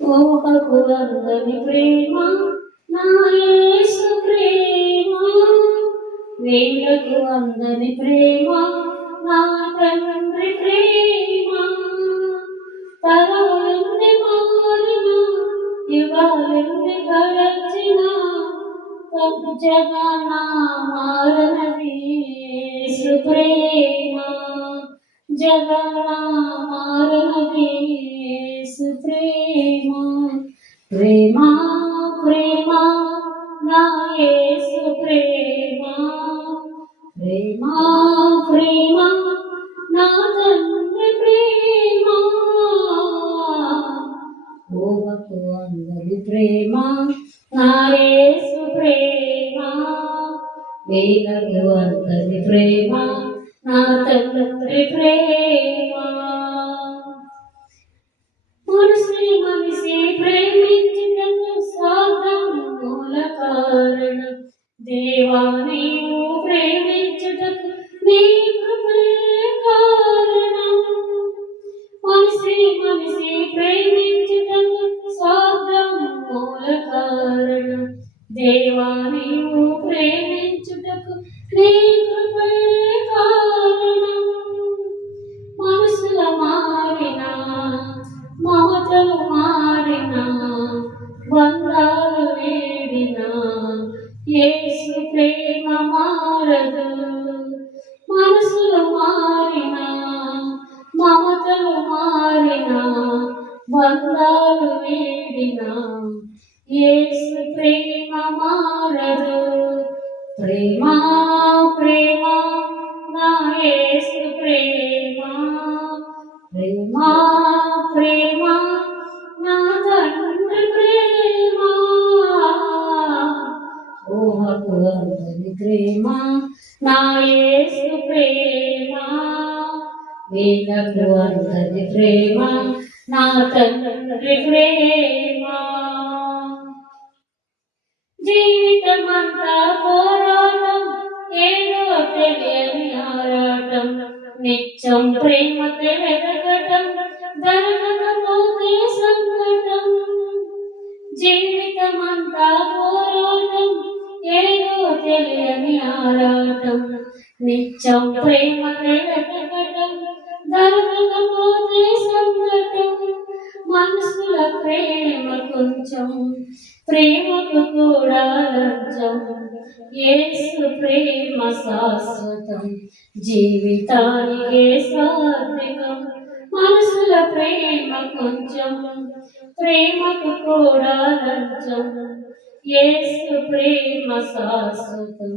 ఊహకు అందని ప్రేమ నా యేసు ప్రేమ, వేలకు అందని ప్రేమ నా తండ్రి ప్రేమ. తరాలెన్ని మారిన, యుగాలెన్ని గడచిన, జగన మారనది యేసు ప్రేమ, జగన మారనది యేసు ప్రేమ. ప్రేమ ప్రేమ నా యేసు ప్రేమ, ప్రేమ ప్రేమ నా తండ్రి ప్రేమ. ఊహకు అందరి ప్రేమ నా యేసు ప్రేమ, వేలకు అందరి ప్రేమ నా తండ్రి ప్రేమ. మనిషి ప్రేమించుటకు స్వార్థం మూల కారణం, దేవా నీవు ప్రేమించుటకు నీ కృపే కారణం. మనిషి ప్రేమించుటకు స్వార్థం మూల కారణం, దేవా నీవు ప్రేమించుటకు నీ కృపే కారణం. మనసుల మారిన, మమతలు మారిన, బంధాలు వేడిన, యేసు ప్రేమ మారదు. మనసులు మారిన, మమతలు మారిన, బంధాలు వేడిన, యేసు ప్రేమ మారదు. ప్రేమ ప్రేమ నా యేసు ప్రేమ, ప్రేమ ప్రేమ నా తండ్రి ప్రేమ. ఊహకు అందని ప్రేమ నా యేసు ప్రేమ, వేలకు అందని ప్రేమ నా తండ్రి ప్రేమ. జీవితమంతా పోరాటం, ఏదో తెలియని ఆరాటం, నిత్యం ప్రేమకు వెతకటం, దొరకకపోతే సంకటం. జీవితమంతా పోరాటం, ఏదో తెలియని ఆరాటం, నిత్యం ప్రేమకు వెతకటం, దొరకకపోతే సంకటం. మనసుల ప్రేమ కొంచెం, ప్రేమకు కూడా లంచం, యేసు ప్రేమ శాశ్వతం, జీవితానికే సార్థకం. మనసుల ప్రేమ కొంచెం, ప్రేమకు కూడా లంచం, యేసు ప్రేమ శాశ్వతం,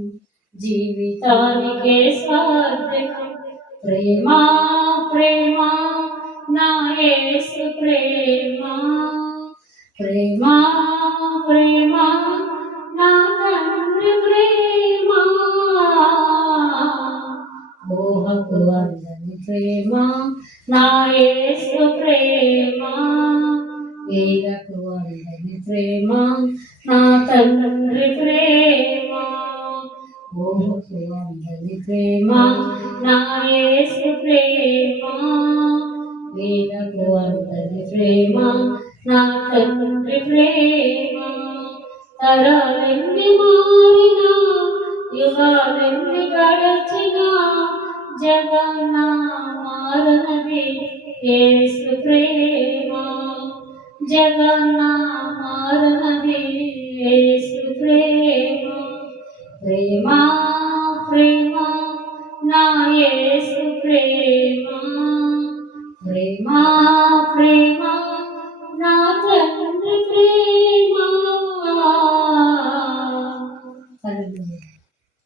జీవితానికే సార్థకం. ప్రేమ ప్రేమ నా యేసు ప్రేమ, ప్రేమ ప్రేమ నా తండ్రి ప్రేమ. ఊహకు అందని ప్రేమ నా యేసు ప్రేమ, వేలకు అందని ప్రేమ నా తండ్రి ప్రేమ. ఊహకు అందని ప్రేమ నా యేసు ప్రేమ, వేలకు అందని ప్రేమ నా తండ్రి ప్రేమ. తరాలెన్ని మారిన, యుగాలెన్ని గడచిన, జగన మారనది యేసు ప్రేమ, జగన మారనది యేసు ప్రేమ. ప్రేమ ప్రేమ నా యేసు ప్రేమ, ప్రేమ ప్రేమ నా తండ్రి ప్రేమ.